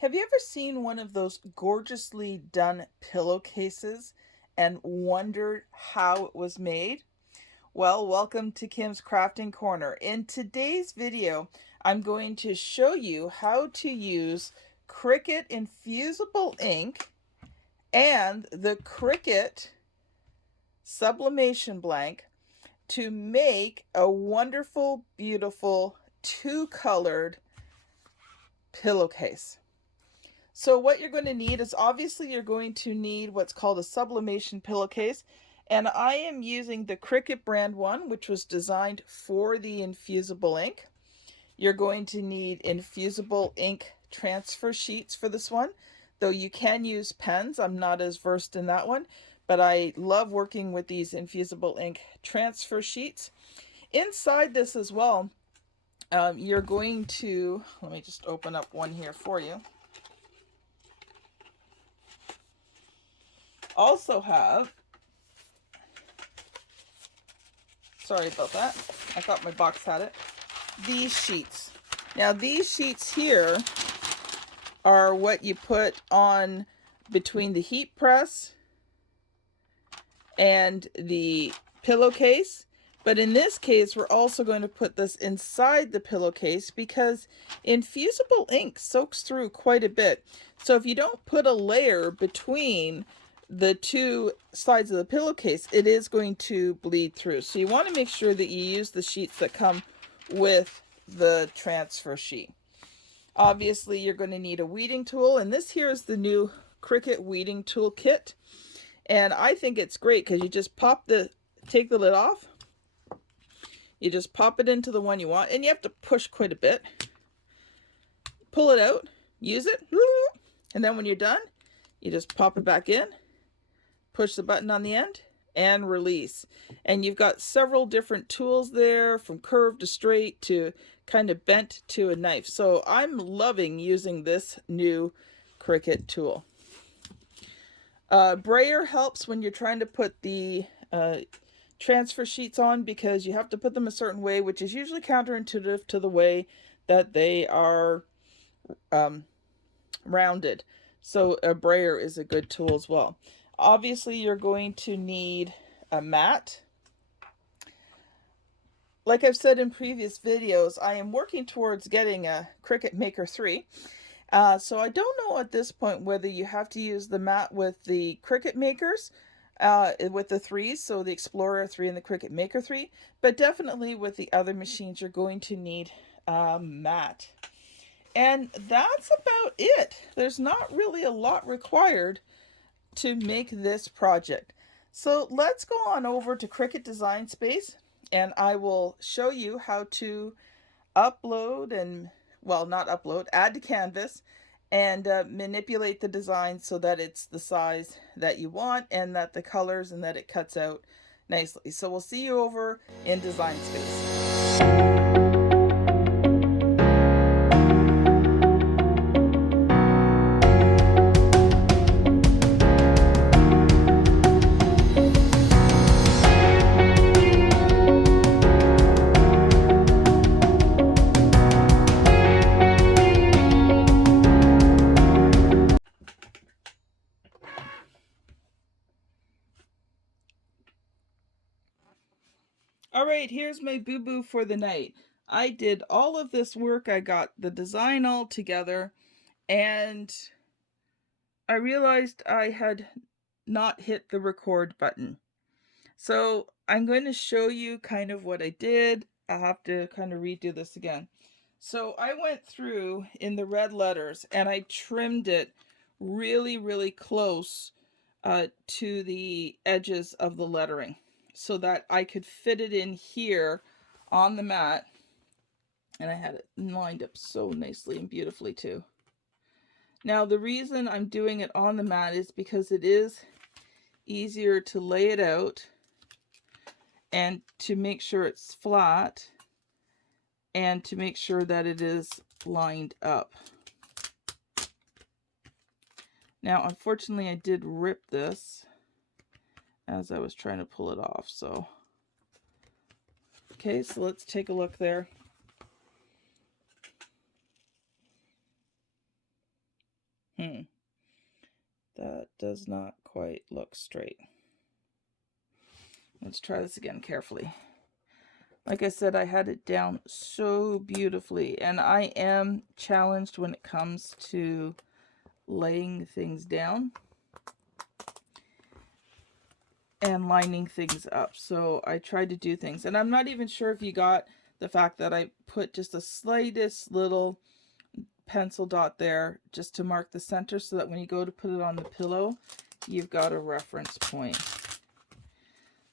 Have you ever seen one of those gorgeously done pillowcases and wondered how it was made? Well, welcome to Kim's Crafting Corner. In today's video, I'm going to show you how to use Cricut Infusible ink and the Cricut sublimation blank to make a wonderful, beautiful, two-colored pillowcase. So what you're going to need is obviously you're going to need what's called a sublimation pillowcase. And I am using the Cricut brand one, which was designed for the infusible ink. You're going to need infusible ink transfer sheets for this one, though you can use pens. I'm not as versed in that one, but I love working with these infusible ink transfer sheets. Inside this as well, you're going to, let me just open up one here for you. Also have, sorry about that, I thought my box had it, these sheets. Now these sheets here are what you put on between the heat press and the pillowcase. But in this case, we're also going to put this inside the pillowcase because infusible ink soaks through quite a bit. So if you don't put a layer between the two sides of the pillowcase, it is going to bleed through. So you want to make sure that you use the sheets that come with the transfer sheet. Obviously, you're going to need a weeding tool, and this here is the new Cricut weeding tool kit. And I think it's great because you just take the lid off. You just pop it into the one you want, and you have to push quite a bit. Pull it out, use it, and then when you're done, you just pop it back in, push the button on the end, and release. And you've got several different tools there, from curved to straight to kind of bent to a knife. So I'm loving using this new Cricut tool. Brayer helps when you're trying to put the transfer sheets on, because you have to put them a certain way, which is usually counterintuitive to the way that they are rounded. So a brayer is a good tool as well. Obviously, you're going to need a mat. Like I've said in previous videos, I am working towards getting a Cricut Maker 3. So I don't know at this point whether you have to use the mat with the Cricut Makers, with the 3s, so the Explorer 3 and the Cricut Maker 3, but definitely with the other machines you're going to need a mat. And that's about it. There's not really a lot required to make this project. So let's go on over to Cricut Design Space, and I will show you how to upload and, well, not upload, add to Canvas and manipulate the design so that it's the size that you want and that the colors and that it cuts out nicely. So we'll see you over in Design Space. All right, here's my boo-boo for the night. I did all of this work. I got the design all together, and I realized I had not hit the record button. So I'm going to show you kind of what I did. I'll have to kind of redo this again. So I went through in the red letters and I trimmed it really, really close to the edges of the lettering so that I could fit it in here on the mat. And I had it lined up so nicely and beautifully too. Now the reason I'm doing it on the mat is because it is easier to lay it out and to make sure it's flat and to make sure that it is lined up. Now, unfortunately, I did rip this as I was trying to pull it off. So, okay, so let's take a look there. That does not quite look straight. Let's try this again carefully. Like I said, I had it down so beautifully, and I am challenged when it comes to laying things down and lining things up. So I tried to do things, and I'm not even sure if you got the fact that I put just the slightest little pencil dot there just to mark the center, so that when you go to put it on the pillow, you've got a reference point.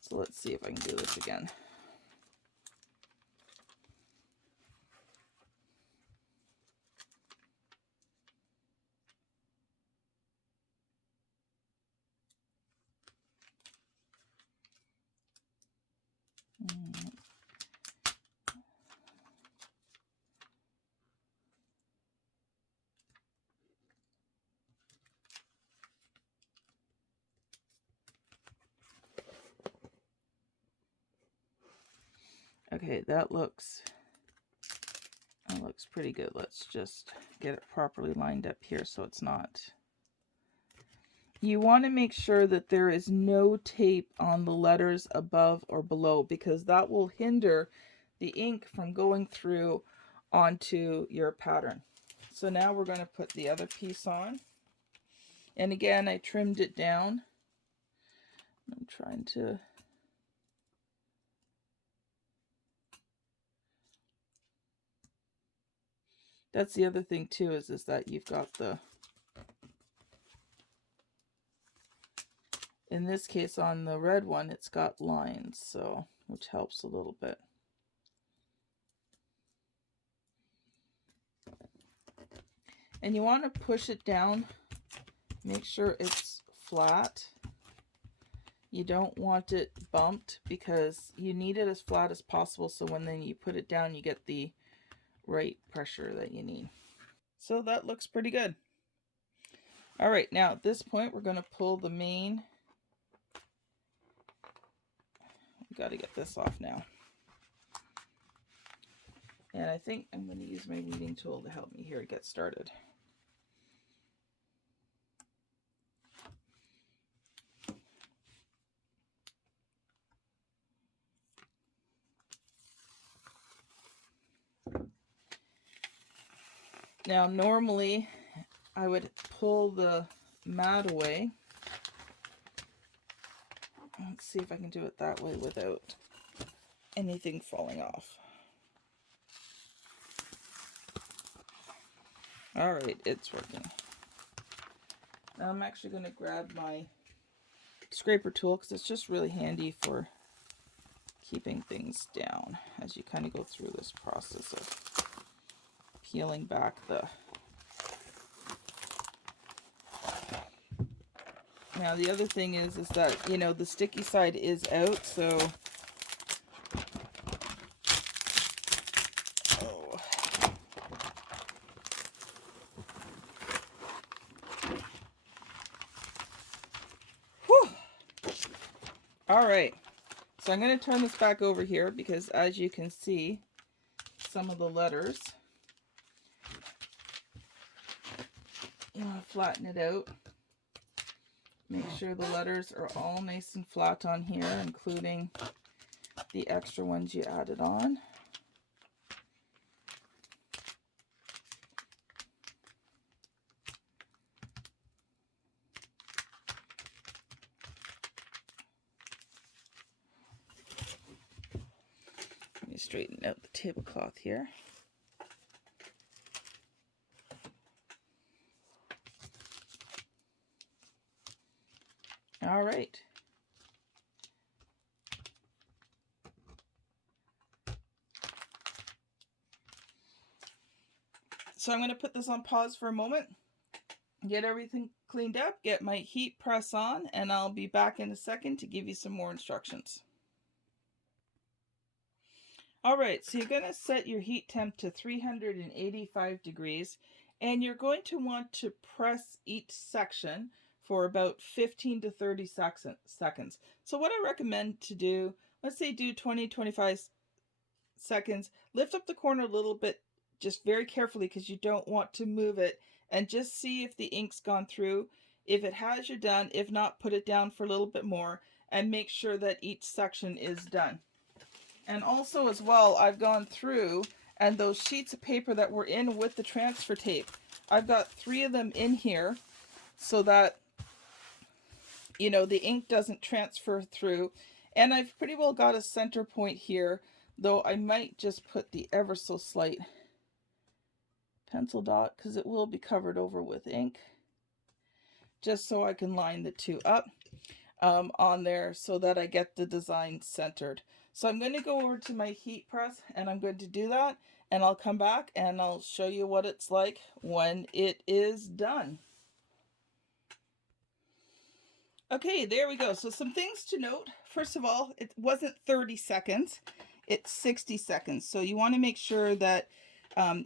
So let's see if I can do this again. Okay, that looks pretty good. Let's just get it properly lined up here so it's not. You want to make sure that there is no tape on the letters above or below, because that will hinder the ink from going through onto your pattern. So now we're going to put the other piece on. And again, I trimmed it down. I'm trying to... That's the other thing too, is that you've got the... In this case, on the red one, it's got lines, so which helps a little bit. And you want to push it down, make sure it's flat. You don't want it bumped, because you need it as flat as possible, so when then you put it down, you get the right pressure that you need. So that looks pretty good. All right, now at this point, we're going to pull the main. We've got to get this off now. And I think I'm going to use my weeding tool to help me here to get started. Now, normally I would pull the mat away. Let's see if I can do it that way without anything falling off. All right, it's working. Now I'm actually going to grab my scraper tool, because it's just really handy for keeping things down as you kind of go through this process of peeling back the... Now the other thing is that, you know, the sticky side is out, so... Oh. Whew. All right, so I'm going to turn this back over here, because as you can see, some of the letters, you want to flatten it out. Make sure the letters are all nice and flat on here, including the extra ones you added on. Let me straighten out the tablecloth here. All right. So I'm going to put this on pause for a moment, get everything cleaned up, get my heat press on, and I'll be back in a second to give you some more instructions. All right, so you're going to set your heat temp to 385 degrees, and you're going to want to press each section for about 15 to 30 seconds. So what I recommend to do, let's say do 20-25 seconds, lift up the corner a little bit, just very carefully, because you don't want to move it and just see if the ink's gone through. If it has, you're done. If not, put it down for a little bit more and make sure that each section is done. And also as well, I've gone through, and those sheets of paper that were in with the transfer tape, I've got 3 of them in here so that, you know, the ink doesn't transfer through. And I've pretty well got a center point here, though I might just put the ever so slight pencil dot because it will be covered over with ink, just so I can line the 2 up on there so that I get the design centered. So I'm going to go over to my heat press and I'm going to do that, and I'll come back and I'll show you what it's like when it is done. Okay, there we go. So some things to note. First of all, it wasn't 30 seconds, it's 60 seconds. So you want to make sure that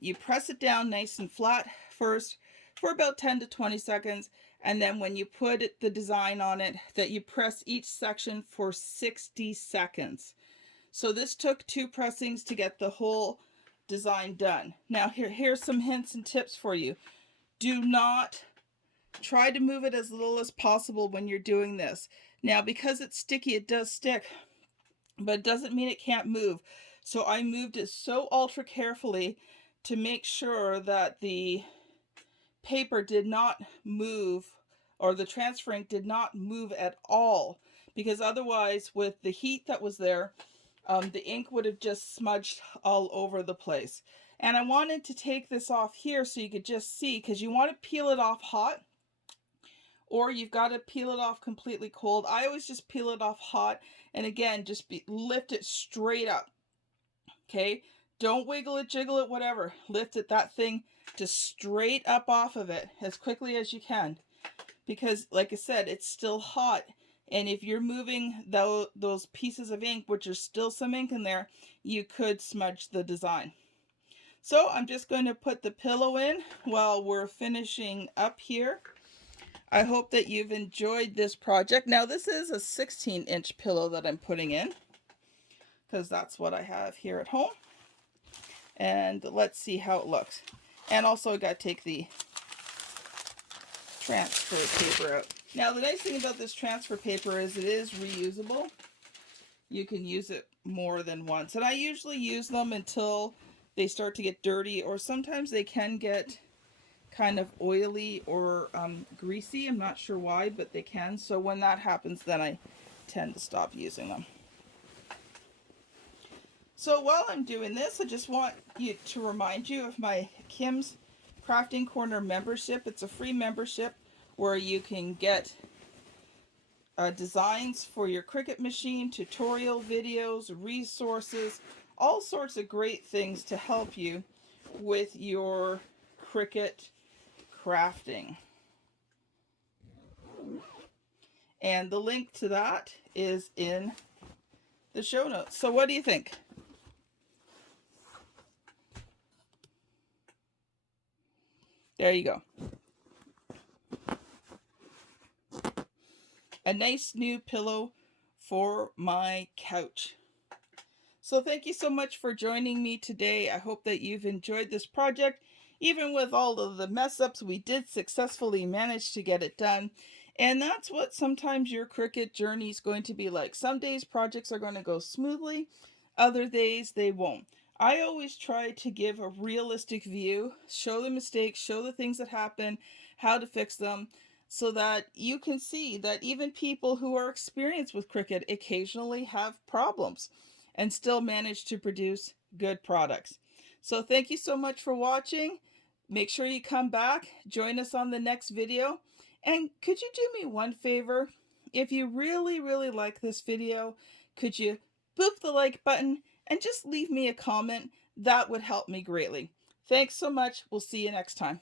you press it down nice and flat first for about 10 to 20 seconds. And then when you put the design on it, that you press each section for 60 seconds. So this took 2 pressings to get the whole design done. Now here's some hints and tips for you. Do not try to move it as little as possible when you're doing this. Now, because it's sticky, it does stick, but it doesn't mean it can't move. So I moved it so ultra carefully to make sure that the paper did not move, or the transfer ink did not move at all, because otherwise with the heat that was there, the ink would have just smudged all over the place. And I wanted to take this off here so you could just see, because you want to peel it off hot, or you've got to peel it off completely cold. I always just peel it off hot, and again, just lift it straight up. Okay, don't wiggle it, jiggle it, whatever. Lift it, that thing, just straight up off of it as quickly as you can, because like I said, it's still hot, and if you're moving those pieces of ink, which there's still some ink in there, you could smudge the design. So I'm just going to put the pillow in while we're finishing up here. I hope that you've enjoyed this project. Now this is a 16-inch pillow that I'm putting in, because that's what I have here at home. And let's see how it looks. And also I got to take the transfer paper out. Now the nice thing about this transfer paper is it is reusable. You can use it more than once. And I usually use them until they start to get dirty, or sometimes they can get kind of oily or greasy. I'm not sure why, but they can. So when that happens, then I tend to stop using them. So while I'm doing this, I just want you to remind you of my Kim's Crafting Corner membership. It's a free membership where you can get designs for your Cricut machine, tutorial videos, resources, all sorts of great things to help you with your Cricut crafting. And the link to that is in the show notes. So what do you think? There you go. A nice new pillow for my couch. So thank you so much for joining me today. I hope that you've enjoyed this project. Even with all of the mess ups, we did successfully manage to get it done. And that's what sometimes your Cricut journey is going to be like. Some days projects are going to go smoothly, other days they won't. I always try to give a realistic view, show the mistakes, show the things that happen, how to fix them, so that you can see that even people who are experienced with Cricut occasionally have problems and still manage to produce good products. So thank you so much for watching. Make sure you come back, join us on the next video. And could you do me one favor? If you really, really like this video, could you boop the like button and just leave me a comment? That would help me greatly. Thanks so much. We'll see you next time.